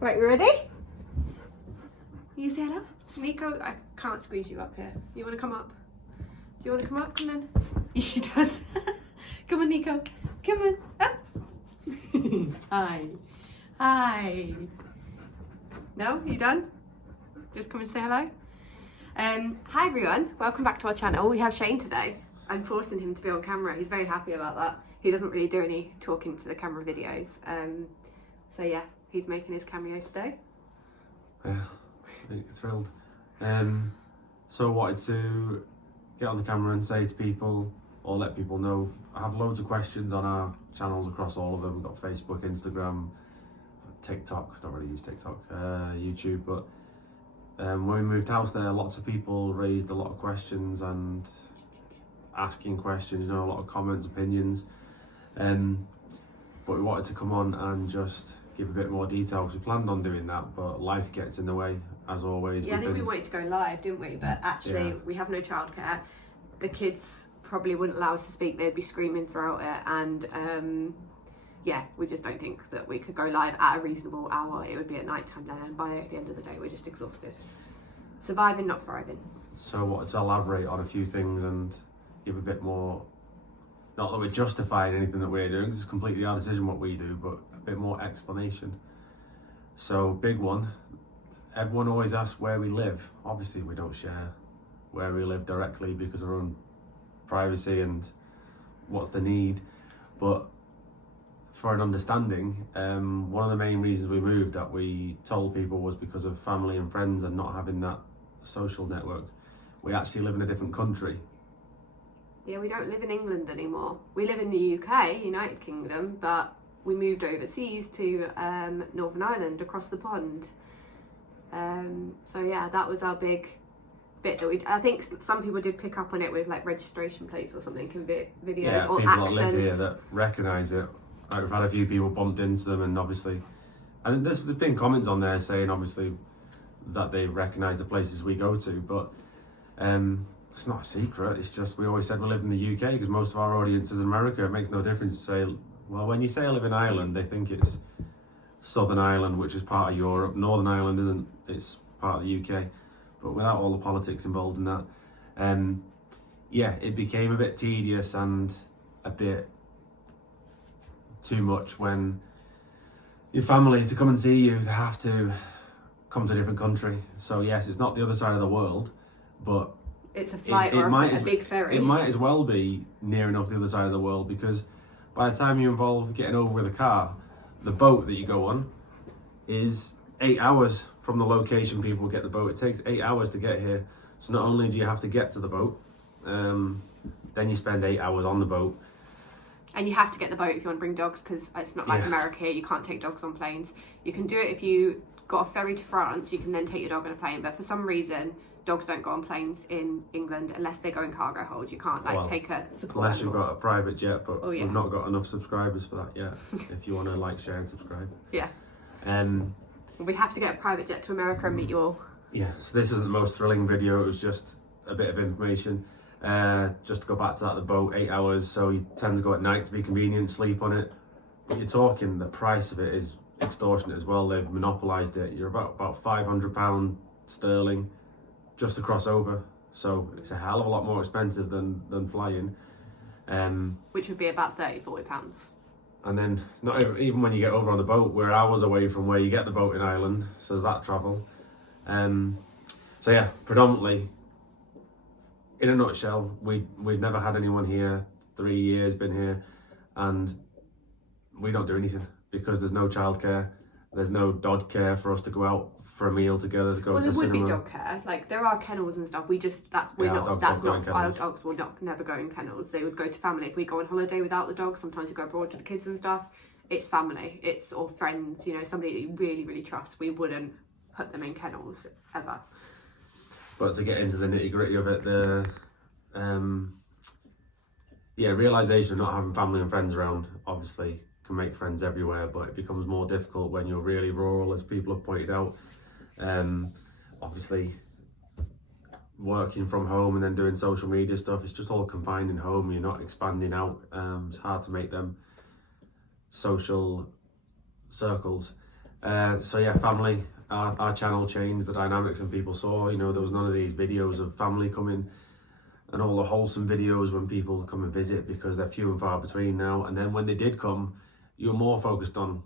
Right, we ready? You say hello? Nico, I can't squeeze you up here. You want to come up? Do you want to come up? Come on. Yes, she does. Come on, Nico. Come on. Up. Hi. Hi. No? You done? Just come and say hello? Hi everyone, welcome back to our channel. We have Shane today. I'm forcing him to be on camera. He's very happy about that. He doesn't really do any talking to the camera videos. So yeah, he's making his cameo today. Yeah, thrilled. So I wanted to get on the camera and say to people, or let people know, I have loads of questions on our channels across all of them. We've got Facebook, Instagram, TikTok, don't really use TikTok, YouTube, but when we moved house there, lots of people raised a lot of questions and asking questions, you know, a lot of comments, opinions, but we wanted to come on and just give a bit more detail because we planned on doing that, but life gets in the way as always. Yeah, I think we wanted to go live, didn't we? But actually, we have no childcare. The kids probably wouldn't allow us to speak. They'd be screaming throughout it, and yeah, we just don't think that we could go live at a reasonable hour. It would be at night time then, and by the end of the day, we're just exhausted. Surviving, not thriving. So I wanted to elaborate on a few things and give a bit more, not that we're justifying anything that we're doing, because it's completely our decision what we do, but a bit more explanation. So big one, everyone always asks where we live. Obviously we don't share where we live directly because of our own privacy and what's the need, but for an understanding, one of the main reasons we moved that we told people was because of family and friends and not having that social network. We actually live in a different country. Yeah, we don't live in England anymore. We live in the UK, United Kingdom, but we moved overseas to Northern Ireland, across the pond. So yeah, that was our big bit that I think some people did pick up on it with like registration plates or something in videos, yeah, or people accents. that live here that recognise it. I've had a few people bumped into them, and obviously, and there's been comments on there saying obviously that they recognise the places we go to, but it's not a secret. It's just we always said we live in the UK because most of our audience is in America. It makes no difference to say, well, when you say I live in Ireland, they think it's Southern Ireland, which is part of Europe. Northern Ireland isn't. It's part of the UK, but without all the politics involved in that, yeah, it became a bit tedious and a bit too much when your family, to come and see you, they have to come to a different country. So yes, it's not the other side of the world, but it's a flight or a big ferry. It might as well be near enough the other side of the world, because by the time you involve getting over with a car, the boat that you go on is 8 hours from the location people get the boat. It takes 8 hours to get here. So not only do you have to get to the boat, then you spend 8 hours on the boat. And you have to get the boat if you want to bring dogs, because it's not like America here, you can't take dogs on planes. You can do it if you got a ferry to France, you can then take your dog on a plane, but for some reason, dogs don't go on planes in England unless they go in cargo hold. You can't take a support unless animal. You've got a private jet, but we've not got enough subscribers for that yet. If you want to like, share and subscribe. Yeah. We have to get a private jet to America and meet you all. Yeah, so this isn't the most thrilling video, it was just a bit of information. Just to go back to that, the boat, 8 hours, so you tend to go at night to be convenient, sleep on it. But you're talking, the price of it is extortionate as well. They've monopolised it. You're about £500 sterling just to cross over. So it's a hell of a lot more expensive than flying. Which would be about £30-40. And then not even when you get over on the boat, we're hours away from where you get the boat in Ireland, so there's that travel. So yeah, predominantly, in a nutshell, we'd never had anyone here, 3 years been here, and we don't do anything because there's no childcare, there's no dog care for us to go out for a meal together, to go to the cinema. Well, there would be dog care, like there are kennels and stuff, our dogs will never go in kennels. They would go to family. If we go on holiday without the dog, sometimes we go abroad to the kids and stuff, it's family, or friends, somebody that you really, really trust. We wouldn't put them in kennels, ever. But to get into the nitty gritty of it, the realisation of not having family and friends around obviously can make friends everywhere, but it becomes more difficult when you're really rural, as people have pointed out. Obviously, working from home and then doing social media stuff, it's just all confined in home. You're not expanding out. It's hard to make them social circles. So yeah, family. Our channel changed the dynamics, and people saw. You know, there was none of these videos of family coming and all the wholesome videos when people come and visit, because they're few and far between now. And then when they did come, you were more focused on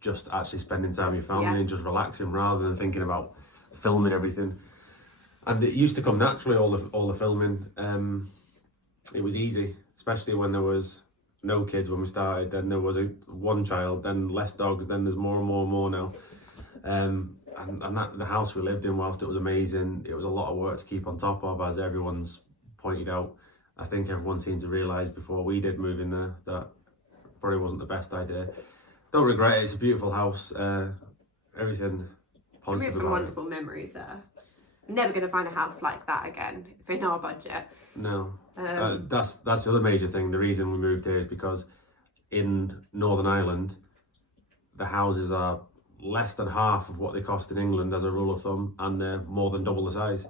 just actually spending time with your family and just relaxing, rather than thinking about filming everything. And it used to come naturally, all the filming. It was easy, especially when there was no kids when we started. Then there was one child, then less dogs, then there's more and more and more now. And that the house we lived in, whilst it was amazing, it was a lot of work to keep on top of, as everyone's pointed out. I think everyone seemed to realise before we did move in there that probably wasn't the best idea. Don't regret it. It's a beautiful house. Everything positive We have some about wonderful memories there. I'm never going to find a house like that again if in our budget. No, that's the other major thing. The reason we moved here is because in Northern Ireland, the houses are less than half of what they cost in England as a rule of thumb, and they're more than double the size.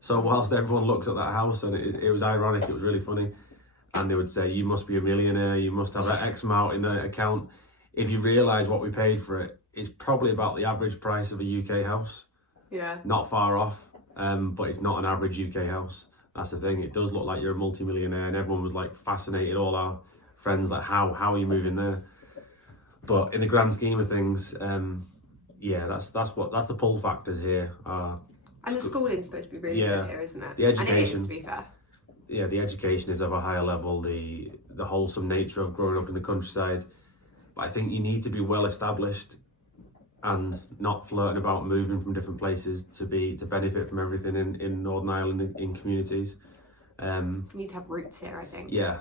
So whilst everyone looks at that house, and it was ironic, it was really funny, and they would say, you must be a millionaire, you must have an X amount in the account. If you realise what we paid for it, it's probably about the average price of a UK house. Yeah. Not far off, but it's not an average UK house. That's the thing. It does look like you're a multi-millionaire, and everyone was like fascinated, all our friends, like how are you moving there? But in the grand scheme of things, that's the pull factors here. And the schooling's supposed to be really good here, isn't it? The education, and it is, to be fair. Yeah, the education is of a higher level. The wholesome nature of growing up in the countryside. But I think you need to be well established and not flirting about moving from different places to benefit from everything in Northern Ireland in communities. You need to have roots here, I think. Yeah.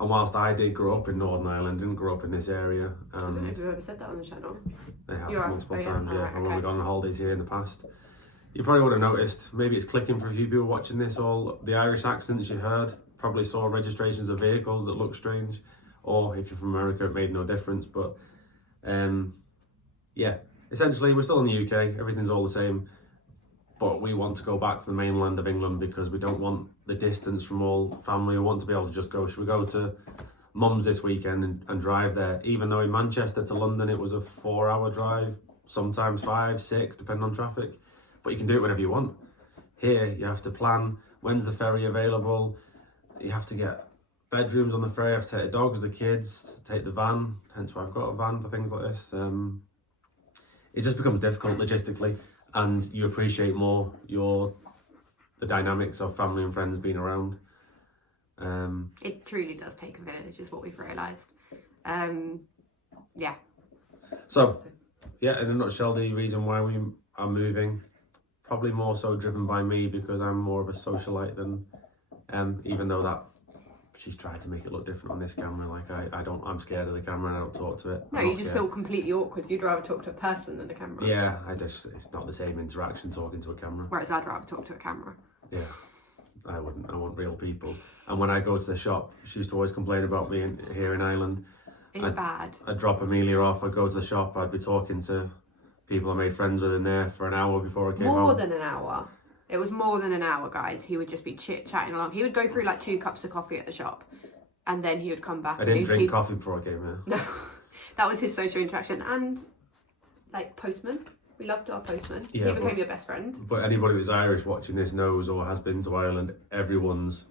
And whilst I did grow up in Northern Ireland, didn't grow up in this area. I don't know if you've ever said that on the channel. I have You are? multiple Oh, yeah. times, yeah. Alright, I've only okay. gone on holidays here in the past. You probably would have noticed, maybe it's clicking for a few people watching this, all the Irish accents you heard. Probably saw registrations of vehicles that look strange. Or if you're from America, it made no difference. But essentially we're still in the UK, everything's all the same. But we want to go back to the mainland of England because we don't want the distance from all family. We want to be able to just go, should we go to Mum's this weekend and drive there? Even though in Manchester to London it was a 4-hour drive, sometimes 5, 6, depending on traffic. But you can do it whenever you want. Here you have to plan, when's the ferry available? You have to get bedrooms on the ferry, you have to take the dogs, the kids, take the van, hence why I've got a van for things like this. It just becomes difficult logistically, and you appreciate more the dynamics of family and friends being around. It truly does take a village, is what we've realised. So, in a nutshell, the reason why we are moving, probably more so driven by me because I'm more of a socialite than even though that she's tried to make it look different on this camera. Like I'm scared of the camera and I don't talk to it. No, you just feel completely awkward. You'd rather talk to a person than a camera. Yeah, it's not the same interaction talking to a camera. Whereas I'd rather talk to a camera. Yeah, I wouldn't. I want real people. And when I go to the shop, she used to always complain about me here in Ireland. It's bad. I'd drop Amelia off, I'd go to the shop, I'd be talking to people I made friends with in there for an hour before I came home. More than an hour. It was more than an hour, guys. He would just be chit-chatting along. He would go through like 2 cups of coffee at the shop, and then he would come back. I didn't drink coffee before I came here. No, that was his social interaction. And like postman, we loved our postman. Yeah, he became your best friend. But anybody who's Irish watching this knows or has been to Ireland, everyone's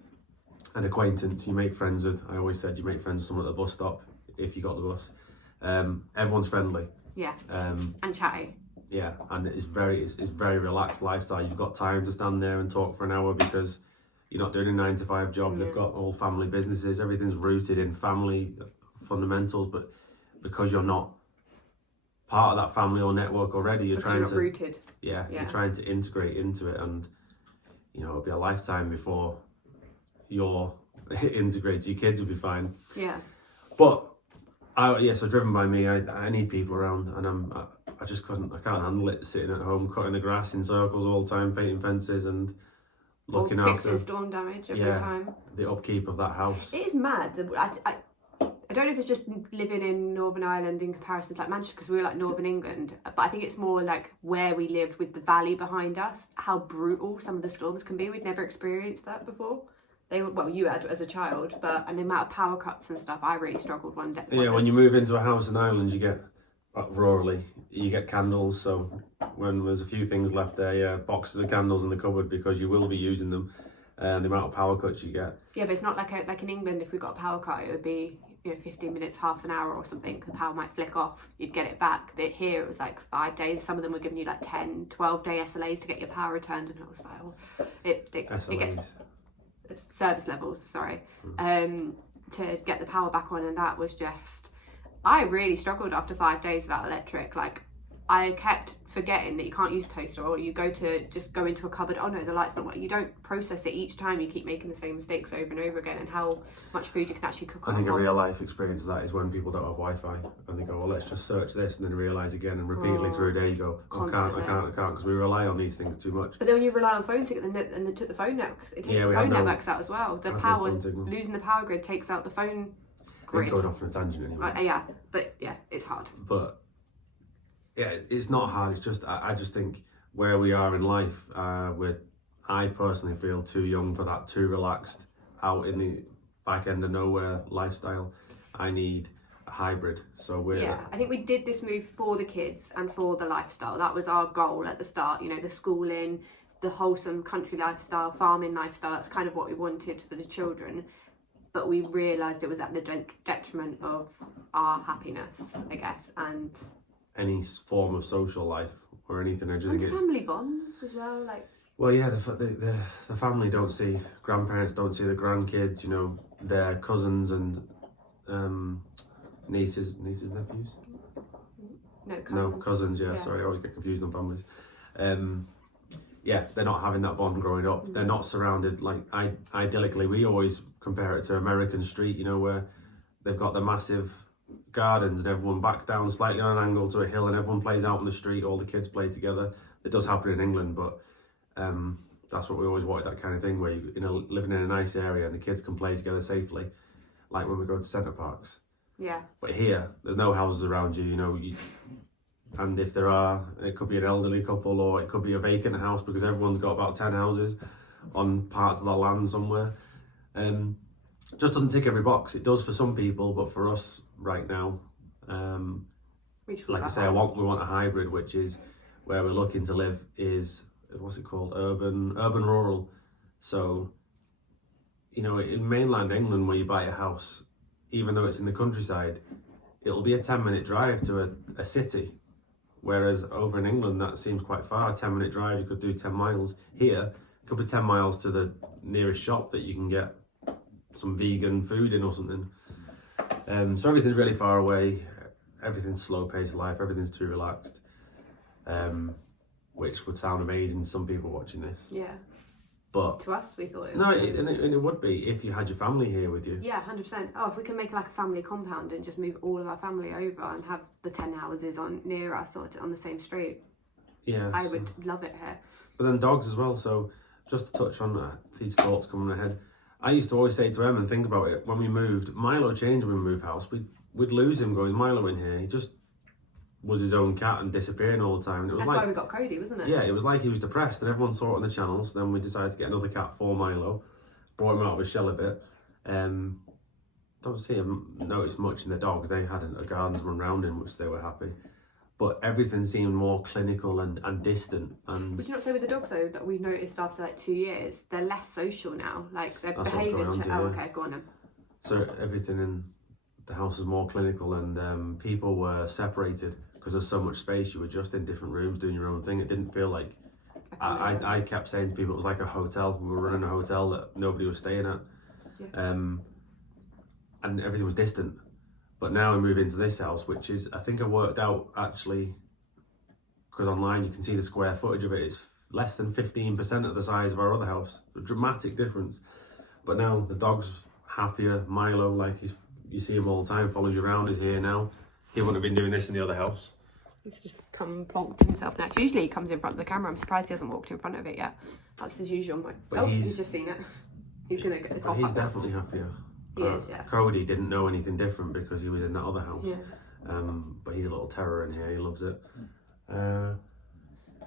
an acquaintance. You make friends with. I always said you make friends with someone at the bus stop if you got the bus. Everyone's friendly. Yeah. And chatty. Yeah, and it's very relaxed lifestyle. You've got time to stand there and talk for an hour because you're not doing a 9-to-5 job. Yeah. They've got all family businesses. Everything's rooted in family fundamentals, but because you're not part of that family or network already, you're trying to rooted. Yeah, you're trying to integrate into it, and it'll be a lifetime before you're integrated. Your kids will be fine. Yeah. But so driven by me, I need people around, and I can't handle it sitting at home cutting the grass in circles all the time, painting fences and looking after fixing storm damage every time. The upkeep of that house. It is mad. I don't know if it's just living in Northern Ireland in comparison to like Manchester, because we were like Northern England, but I think it's more like where we lived with the valley behind us, how brutal some of the storms can be. We'd never experienced that before. You had as a child, and the amount of power cuts and stuff, I really struggled one day. When you move into a house in Ireland, you get rurally, you get candles. So when there's a few things left there, yeah, boxes of candles in the cupboard because you will be using them. The amount of power cuts you get. Yeah, but it's not like in England. If we got a power cut, it would be 15 minutes, half an hour or something. The power might flick off. You'd get it back. Here it was like 5 days. Some of them were giving you like 10, 12-day SLAs to get your power returned, and it was like, oh, it gets service levels. Sorry, to get the power back on, and that was just. I really struggled after 5 days without electric. Like, I kept forgetting that you can't use a toaster, or you go into a cupboard, oh no, the light's not working. You don't process it each time. You keep making the same mistakes over and over again, and how much food you can actually cook. I think a real life experience of that is when people don't have Wi-Fi and they go, well, let's just search this, and then realise again, and repeatedly through a day you go, oh, I can't, because we rely on these things too much. But then when you rely on phones to get and then took the phone networks, it takes the phone networks out as well. The power, losing the power grid takes out the phone grid. Going off on a tangent anyway. But it's hard. But yeah, it's not hard. It's just I just think where we are in life, I personally feel too young for that, too relaxed, out in the back end of nowhere lifestyle. I need a hybrid. So I think we did this move for the kids and for the lifestyle. That was our goal at the start. The schooling, the wholesome country lifestyle, farming lifestyle. That's kind of what we wanted for the children. But we realised it was at the detriment of our happiness, I guess, and any form of social life or anything. I just think it's family bonds as well. Like, well, yeah, the family don't see, grandparents don't see the grandkids. Their cousins and nieces, nephews. No, cousins. Yeah, sorry, I always get confused on families. Yeah, they're not having that bond growing up. They're not surrounded, like, idyllically, we always compare it to American Street, where they've got the massive gardens and everyone backs down slightly on an angle to a hill and everyone plays out on the street, all the kids play together. It does happen in England, but that's what we always wanted, that kind of thing, where you living in a nice area and the kids can play together safely, like when we go to centre parks. Yeah. But here, there's no houses around you, and if there are, it could be an elderly couple, or it could be a vacant house because everyone's got about 10 houses on parts of their land somewhere. Just doesn't tick every box. It does for some people, but for us right now, like I say, we want a hybrid, which is where we're looking to live is, what's it called, urban rural. So, in mainland England, where you buy a house, even though it's in the countryside, it'll be a 10-minute drive to a city. Whereas over in England, that seems quite far. A 10-minute drive, you could do 10 miles. Here, it could be 10 miles to the nearest shop that you can get some vegan food in or something. So everything's really far away. Everything's slow-paced life. Everything's too relaxed. Which would sound amazing to some people watching this. Yeah. But to us, we thought it was. No, and it would be if you had your family here with you. Yeah, 100%. Oh, if we can make like a family compound and just move all of our family over and have the 10 houses near us or on the same street. Yeah. I would love it here. But then dogs as well. So just to touch on these thoughts coming ahead, I used to always say to Em and think about it, when we moved, Milo changed when we moved house. We'd lose him, go, is Milo in here? He just was his own cat and disappearing all the time. And it was That's why we got Cody, wasn't it? Yeah, it was like he was depressed, and everyone saw it on the channels. Then we decided to get another cat for Milo, brought him out of his shell a bit. Don't see him notice much in the dogs. They had a gardens run round in which they were happy. But everything seemed more clinical and distant. And would you not say with the dogs though that we noticed after like 2 years, they're less social now? Like their behaviours. Okay, go on then. So everything in the house was more clinical, and people were separated because there's so much space. You were just in different rooms doing your own thing. It didn't feel like. I kept saying to people it was like a hotel. We were running a hotel that nobody was staying at, and everything was distant. But now we move into this house, which is, I think I worked out actually, because online you can see the square footage of it, it's less than 15% of the size of our other house. A dramatic difference. But now the dog's happier. Milo, like you see him all the time, follows you around, is here now. He wouldn't have been doing this in the other house. He's just come plonked himself next. Usually he comes in front of the camera. I'm surprised he hasn't walked in front of it yet. That's his usual. But he's just seen it. He's going to get the top up. He's definitely happier. He is, yeah. Cody didn't know anything different because he was in that other house. Yeah. But he's a little terror in here. He loves it.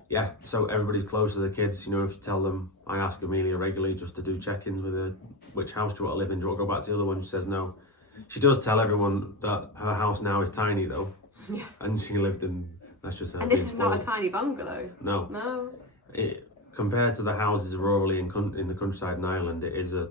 Yeah, so everybody's close to the kids. If you tell them, I ask Amelia regularly just to do check-ins with her. Which house do you want to live in? Do you want to go back to the other one? She says no. She does tell everyone that her house now is tiny though. Yeah. And she lived in, that's just her. And this being is not a spoiled. tiny bungalow. No. No. Compared to the houses rurally in the countryside in Ireland, it is no,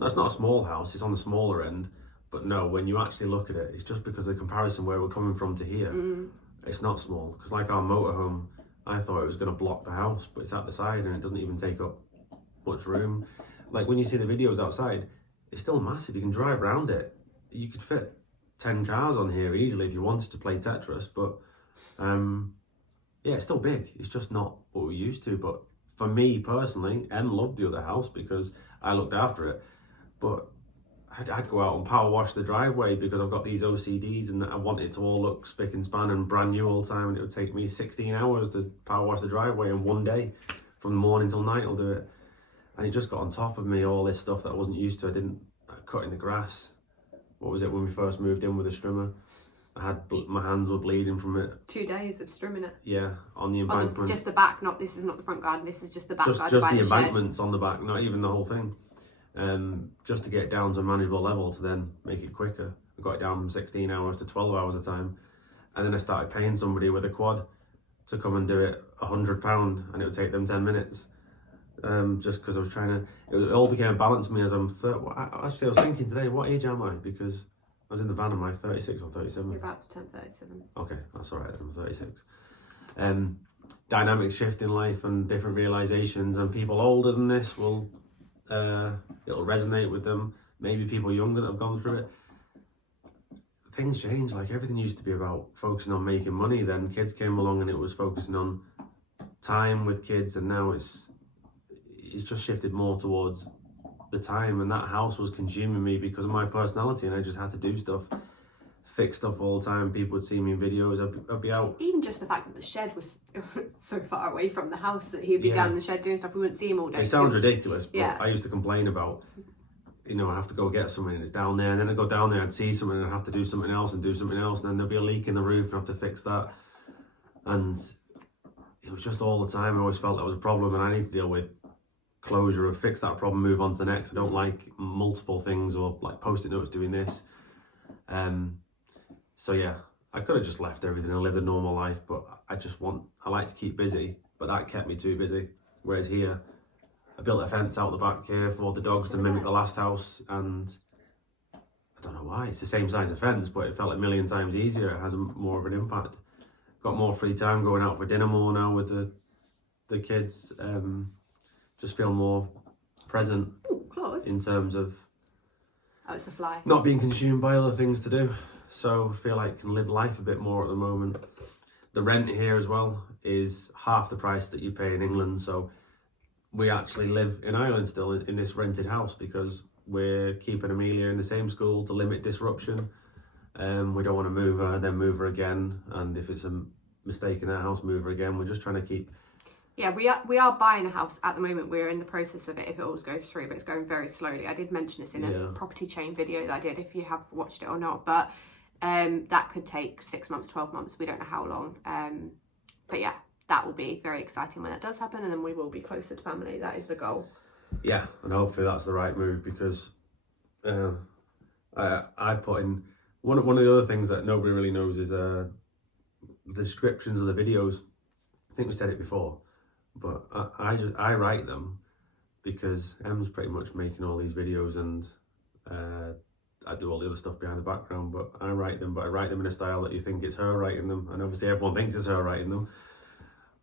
it's not a small house, it's on the smaller end. But no, when you actually look at it, it's just because of the comparison where we're coming from to here. It's not small, because like our motorhome, I thought it was going to block the house, but it's at the side and it doesn't even take up much room. Like when you see the videos outside, it's still massive. You can drive around it. You could fit 10 cars on here easily if you wanted to play Tetris, but yeah, it's still big. It's just not what we're used to. But for me personally, Em loved the other house because I looked after it, but I'd go out and power wash the driveway because I've got these OCDs and I want it to all look spick and span and brand new all the time, and it would take me 16 hours to power wash the driveway in one day. From morning till night I'll do it. And it just got on top of me, all this stuff that I wasn't used to. I didn't cutting the grass. What was it when we first moved in with a strimmer? I had my hands were bleeding from it. 2 days of strimming it. Yeah, on the embankment. Just the back, this is not the front garden, this is just the back garden. Just by the the embankments on the back, not even the whole thing. Just to get it down to a manageable level to then make it quicker. I got it down from 16 hours to 12 hours a time. And then I started paying somebody with a quad to come and do it £100, and it would take them 10 minutes. Just because I was trying to, it all became a balance for me as I'm actually I was thinking today, what age am I? Because I was in the van, am I 36 or 37? You're about to turn 37. Okay, that's all right then, I'm 36. Dynamics shift in life and different realizations, and people older than this will, it'll resonate with them. Maybe people younger that have gone through it. Things change, like everything used to be about focusing on making money, then kids came along and it was focusing on time with kids, and now it's just shifted more towards the time, and that house was consuming me because of my personality, and I just had to do stuff, fix stuff all the time. People would see me in videos, I'd be out. Even just the fact that the shed was so far away from the house that he'd be down in the shed doing stuff, we wouldn't see him all day. It sounds ridiculous, but I used to complain about, I have to go get something and it's down there, and then I'd go down there, I'd see something and I'd have to do something else and do something else, and then there'd be a leak in the roof and I have to fix that. And it was just all the time. I always felt that was a problem and I need to deal with closure of fix that problem, move on to the next. I don't like multiple things or like post-it notes doing this. So yeah, I could have just left everything and lived a normal life, but I like to keep busy, but that kept me too busy. Whereas here, I built a fence out the back here for the dogs to mimic the last house, and I don't know why, it's the same size of fence, but it felt a million times easier. It has more of an impact. Got more free time, going out for dinner more now with the kids. Just feel more present. Close. In terms of it's a fly. Not being consumed by other things to do. So I feel like I can live life a bit more at the moment. The rent here as well is half the price that you pay in England. So we actually live in Ireland still in this rented house because we're keeping Amelia in the same school to limit disruption. We don't want to move her, then move her again. And if it's a mistake in our house, move her again. We're just trying to keep... Yeah, we are buying a house at the moment. We're in the process of it if it all goes through, but it's going very slowly. I did mention this in a property chain video that I did, if you have watched it or not. But that could take 6 months, 12 months. We don't know how long. But yeah, that will be very exciting when that does happen, and then we will be closer to family. That is the goal. Yeah, and hopefully that's the right move, because I put in... One of the other things that nobody really knows is the descriptions of the videos. I think we said it before. But I write them because Em's pretty much making all these videos, and I do all the other stuff behind the background, but I write them in a style that you think it's her writing them, and obviously everyone thinks it's her writing them,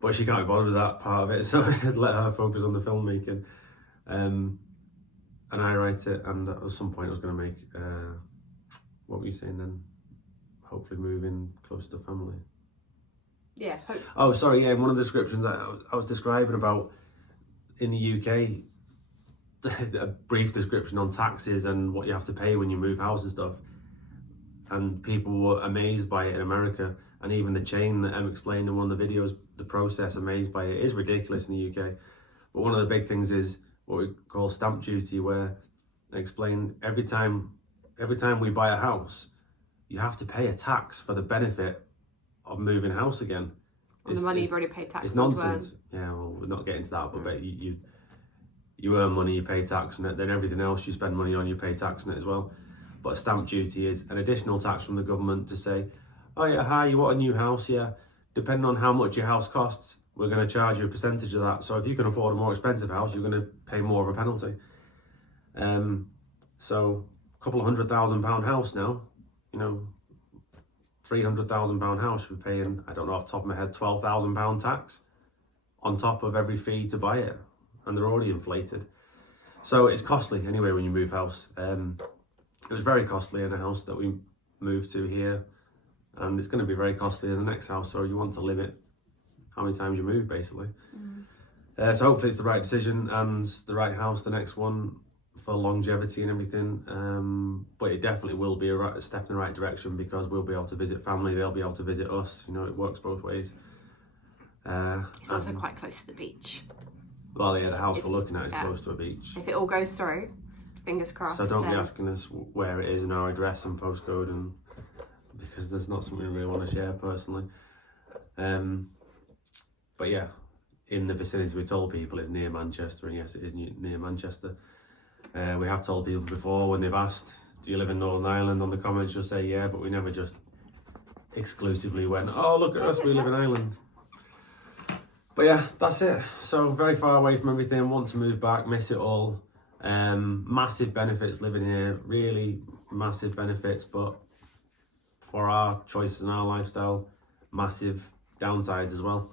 but she can't be bothered with that part of it, so I let her focus on the filmmaking, and I write it, and at some point I was going to make, what were you saying then? Hopefully moving close to family. Yeah. Oh, sorry. Yeah, in one of the descriptions I was describing about in the UK, a brief description on taxes and what you have to pay when you move house and stuff. And people were amazed by it in America, and even the chain that Em explained in one of the videos, the process, amazed by it. It is ridiculous in the UK. But one of the big things is what we call stamp duty, where they explain every time we buy a house, you have to pay a tax for the benefit of moving house again. On the money you've already paid tax. It's nonsense. Yeah, well, we're not getting to that, but you earn money, you pay tax on it, then everything else you spend money on, you pay tax on it as well. But a stamp duty is an additional tax from the government to say, oh yeah, hi, you want a new house? Yeah. Depending on how much your house costs, we're going to charge you a percentage of that. So if you can afford a more expensive house, you're going to pay more of a penalty. So a couple of £100,000 house now, you know, £300,000 house, we're paying, I don't know off the top of my head, £12,000 tax on top of every fee to buy it, and they're already inflated. So it's costly anyway when you move house. It was very costly in the house that we moved to here, and it's going to be very costly in the next house. So you want to limit how many times you move, basically. So hopefully it's the right decision and the right house, the next one, for longevity and everything. But it definitely will be a step in the right direction, because we'll be able to visit family, they'll be able to visit us. You know, it works both ways. It's also quite close to the beach. Well, yeah, the house we're looking at is close to a beach. If it all goes through, fingers crossed. So don't be asking us where it is and our address and postcode, and because there's not something we really want to share personally. But yeah, in the vicinity, we told people it's near Manchester, and yes, it is near Manchester. We have told people before when they've asked, do you live in Northern Ireland, on the comments you'll say yeah, but we never just exclusively went, oh look at us, we live in Ireland. But yeah, that's it. So very far away from everything, want to move back, miss it all. Massive benefits living here, really massive benefits, but for our choices and our lifestyle, massive downsides as well.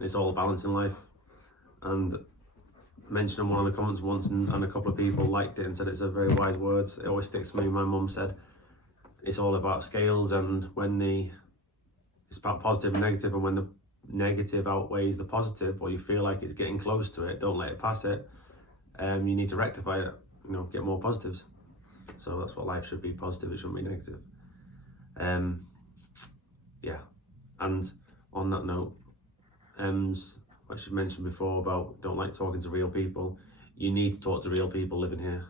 It's all a balance in life. And mentioned in one of the comments once, and a couple of people liked it and said it's a very wise word. It always sticks to me. My mum said it's all about scales, and when it's about positive and negative, and when the negative outweighs the positive, or you feel like it's getting close to it, don't let it pass it. You need to rectify it, you know, get more positives. So that's what life should be, positive, it shouldn't be negative. Yeah, and on that note, what she mentioned before about don't like talking to real people, you need to talk to real people living here.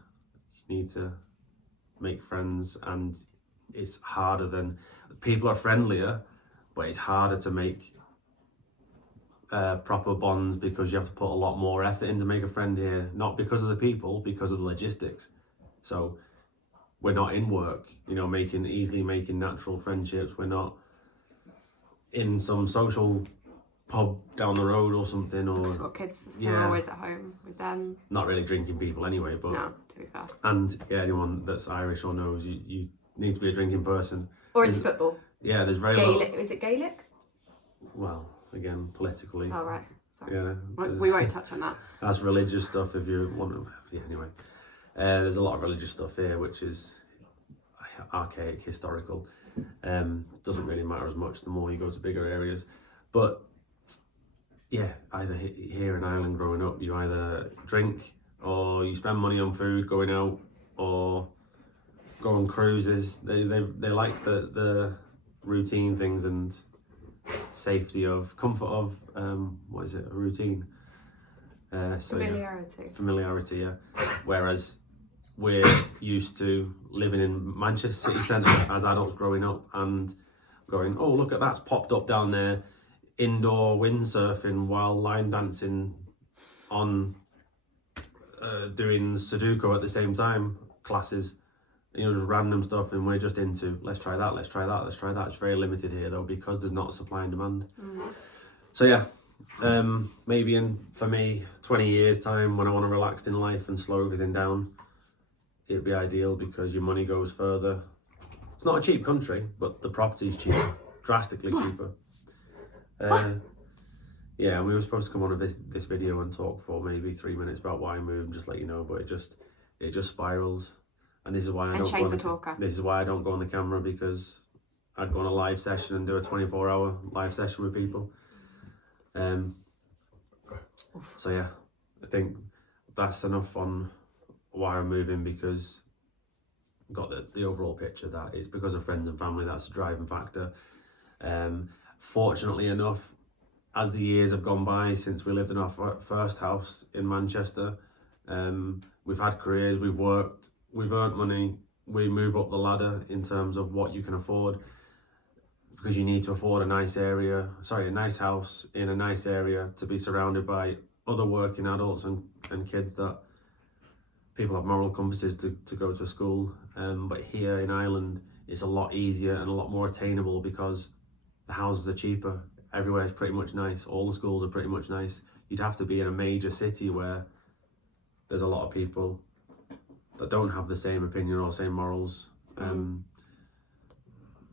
You need to make friends, and it's harder than, people are friendlier, but it's harder to make proper bonds, because you have to put a lot more effort in to make a friend here, not because of the people, because of the logistics. So we're not in work, you know, easily making natural friendships. We're not in some social pub down the road or something, or I've got kids, they're always at home with them. Not really drinking people anyway, but no, to be fair. And yeah, anyone that's Irish or knows, you need to be a drinking person. Or into football. Yeah, there's very Gaelic. Is it Gaelic? Well, again, politically. Oh right. Sorry. Yeah. We won't touch on that. That's religious stuff. If you want to, yeah. Anyway, there's a lot of religious stuff here, which is archaic, historical. Doesn't really matter as much the more you go to bigger areas, but yeah, either here in Ireland growing up, you either drink or you spend money on food, going out, or go on cruises. They like the routine things and safety of, comfort of, what is it, a routine? Familiarity, yeah. Whereas we're used to living in Manchester city centre as adults growing up and going, oh look at that's popped up down there, indoor windsurfing while line dancing on doing Sudoku at the same time, classes, you know, just random stuff, and we're just into let's try that. It's very limited here though, because there's not a supply and demand. So yeah, maybe for me 20 years time, when I want to relax in life and slow everything down, it'd be ideal, because your money goes further. It's not a cheap country, but the property's cheaper, drastically cheaper. Yeah, and we were supposed to come on this video and talk for maybe 3 minutes about why I moved, and just let you know, but it just spirals, and this is why I don't go on the camera, because I'd go on a live session and do a 24-hour live session with people. So yeah, I think that's enough on why I'm moving, because I've got the overall picture that it's because of friends and family. That's a driving factor. Fortunately enough, as the years have gone by since we lived in our first house in Manchester, we've had careers, we've worked, we've earned money, we move up the ladder in terms of what you can afford, because you need to afford a nice house in a nice area to be surrounded by other working adults and kids that people have moral compasses to go to school. But here in Ireland, it's a lot easier and a lot more attainable because the houses are cheaper. Everywhere is pretty much nice. All the schools are pretty much nice. You'd have to be in a major city where there's a lot of people that don't have the same opinion or same morals.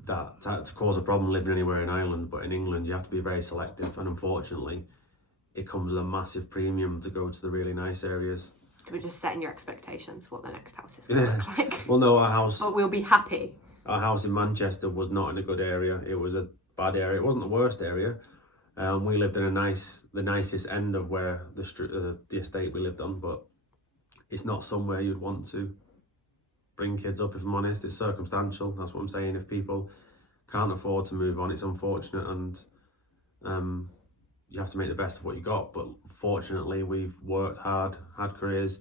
That to cause a problem living anywhere in Ireland, but in England you have to be very selective, and unfortunately it comes with a massive premium to go to the really nice areas. We're just setting your expectations what the next house is going to look like. Well, no, our house. But we'll be happy. Our house in Manchester was not in a good area. It was a bad area. It wasn't the worst area. We lived in the nicest end of where the estate we lived on, but it's not somewhere you'd want to bring kids up. If I'm honest, it's circumstantial. That's what I'm saying. If people can't afford to move on, it's unfortunate, and you have to make the best of what you got. But fortunately, we've worked hard, had careers,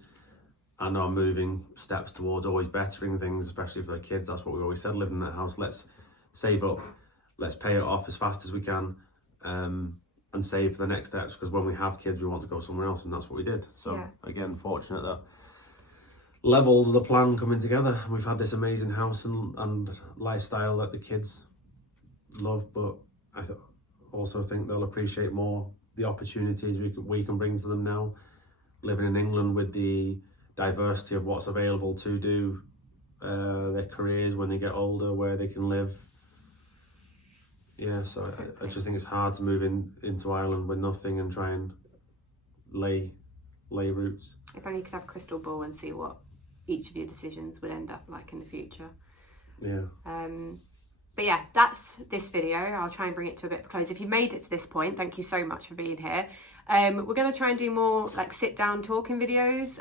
and are moving steps towards always bettering things, especially for the kids. That's what we always said, living in that house. Let's save up, let's pay it off as fast as we can, and save for the next steps, because when we have kids, we want to go somewhere else, and that's what we did. So again, fortunate that levels of the plan coming together. We've had this amazing house and lifestyle that the kids love, but I also think they'll appreciate more the opportunities we can bring to them now, living in England with the diversity of what's available to do their careers when they get older, where they can live. Yeah, so I just think it's hard to move into Ireland with nothing and try and lay roots. If only you could have a crystal ball and see what each of your decisions would end up like in the future. Yeah. But yeah, that's this video. I'll try and bring it to a bit of a close. If you've made it to this point, thank you so much for being here. We're going to try and do more like sit down talking videos,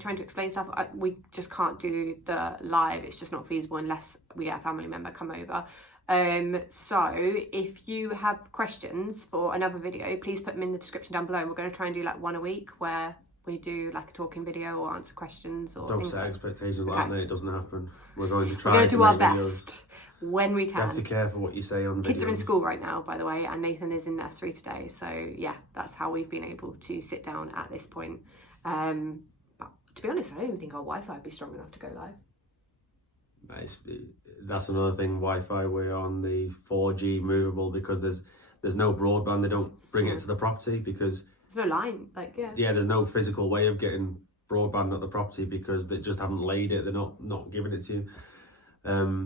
trying to explain stuff. We just can't do the live. It's just not feasible unless we get a family member come over. So if you have questions for another video, please put them in the description down below. And we're going to try and do like one a week where we do like a talking video or answer questions or don't things set like expectations like that. It doesn't happen. We're going to try. We're going to do our videos. best when we can. You have to be careful what you say on video. Kids are in school right now, by the way, and Nathan is in nursery today. So yeah, that's how we've been able to sit down at this point. But to be honest, I don't even think our Wi-Fi would be strong enough to go live. That's another thing. Wi-Fi, we're on the 4G movable because there's no broadband. They don't bring it to the property because there's no line. Yeah, there's no physical way of getting broadband at the property because they just haven't laid it. They're not giving it to you.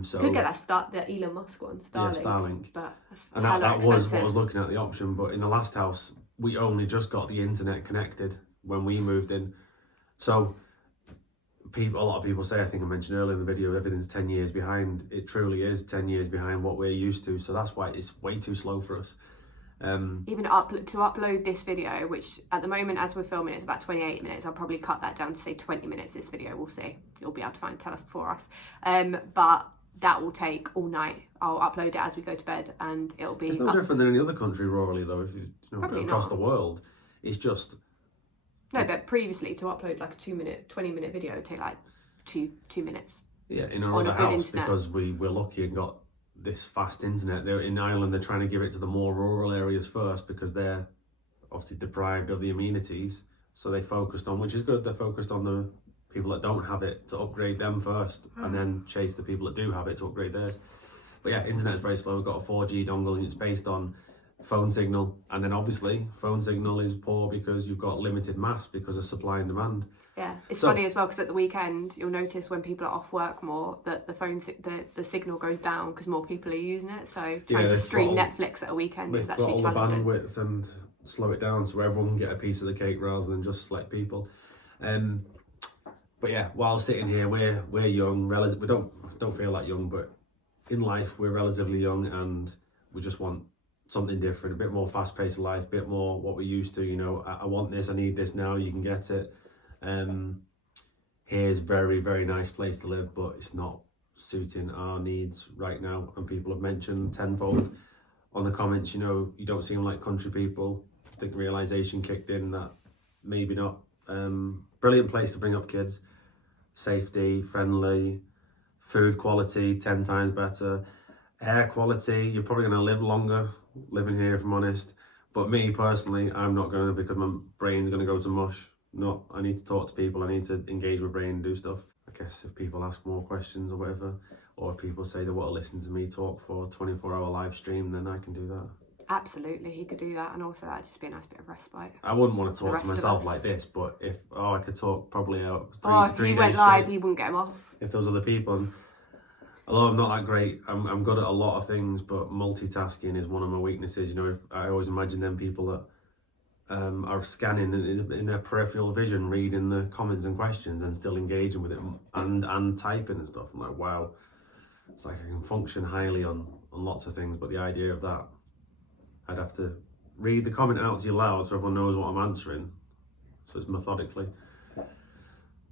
So could get the Elon Musk one, Starlink. Yeah, Starlink. But and that was what I was looking at, the option. But in the last house, we only just got the internet connected when we moved in. So a lot of people say, I think I mentioned earlier in the video, everything's 10 years behind. It truly is 10 years behind what we're used to. So that's why it's way too slow for us. Even to upload this video, which at the moment as we're filming it's about 28 minutes, I'll probably cut that down to say 20 minutes this video. We'll see, you'll be able to tell us for us, but that will take all night. I'll upload it as we go to bed and it'll be, it's no different than any other country rurally though. If you go across the world, it's just no, but previously to upload like a 20-minute video would take like two minutes. Yeah, in our other house, because we're lucky and got this fast internet. They're in Ireland, they're trying to give it to the more rural areas first because they're obviously deprived of the amenities. So they focused on, which is good, they're focused on the people that don't have it to upgrade them first and then chase the people that do have it to upgrade theirs. But yeah, internet's very slow. We've got a 4G dongle and it's based on phone signal, and then obviously phone signal is poor because you've got limited mass because of supply and demand. Yeah, it's funny as well because at the weekend you'll notice when people are off work more that the signal goes down because more people are using it. So trying to stream Netflix at a weekend is actually challenging. The bandwidth and slow it down so everyone can get a piece of the cake rather than just select people. But yeah, while sitting here, we're young, we don't feel like young, but in life we're relatively young and we just want something different, a bit more fast-paced life, a bit more what we're used to. You know, I want this, I need this now. You can get it. Here's very, very nice place to live, but it's not suiting our needs right now. And people have mentioned tenfold on the comments, you know, you don't seem like country people. I think realization kicked in that maybe not. Brilliant place to bring up kids. Safety, friendly, food quality 10 times better, air quality. You're probably going to live longer living here, if I'm honest. But me personally, I'm not going to, because my brain's going to go to mush. No, I need to talk to people, I need to engage my brain and do stuff. I guess if people ask more questions or whatever, or if people say they want to listen to me talk for a 24-hour live stream, then I can do that. Absolutely, he could do that, and also that'd just be a nice bit of respite. I wouldn't want to talk to myself like this, but if I could talk probably if three you days went live, straight, he wouldn't get him off. if there was other people. And although I'm not that great, I'm good at a lot of things, but multitasking is one of my weaknesses. You know, I always imagine them people that are scanning in their peripheral vision, reading the comments and questions and still engaging with it and typing and stuff. I'm like, wow, it's like I can function highly on lots of things, but the idea of that, I'd have to read the comment out to you loud so everyone knows what I'm answering, so it's methodically.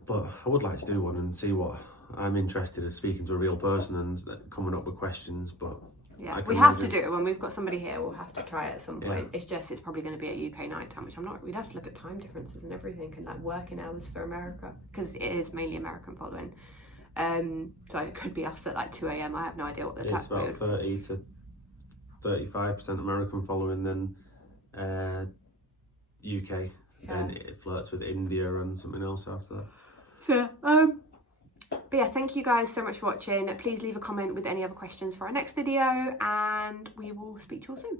But I would like to do one and see what I'm interested in, speaking to a real person and coming up with questions. But yeah, we have to do it when we've got somebody here. We'll have to try it at some point. Yeah. It's probably going to be at UK night time, which I'm not. We'd have to look at time differences and everything, and like working hours for America, because it is mainly American following. So it could be us at like 2 a.m. I have no idea what the it's about 30 to 35% American following, then UK, then it flirts with India and something else after that. So but yeah, thank you guys so much for watching. Please leave a comment with any other questions for our next video, and we will speak to you all soon.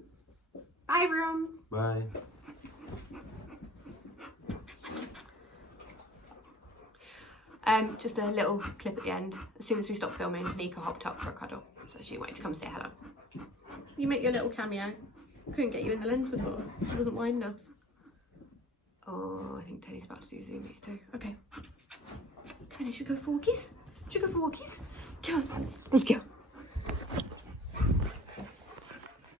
Bye everyone. Bye. Just a little clip at the end. As soon as we stopped filming, Nika hopped up for a cuddle, so she wanted to come say hello. You make your little cameo. Couldn't get you in the lens before. It wasn't wide enough. Oh, I think Teddy's about to do zoomies too. Okay. Come on, should we go for walkies? Should we go for walkies? Come on, let's go.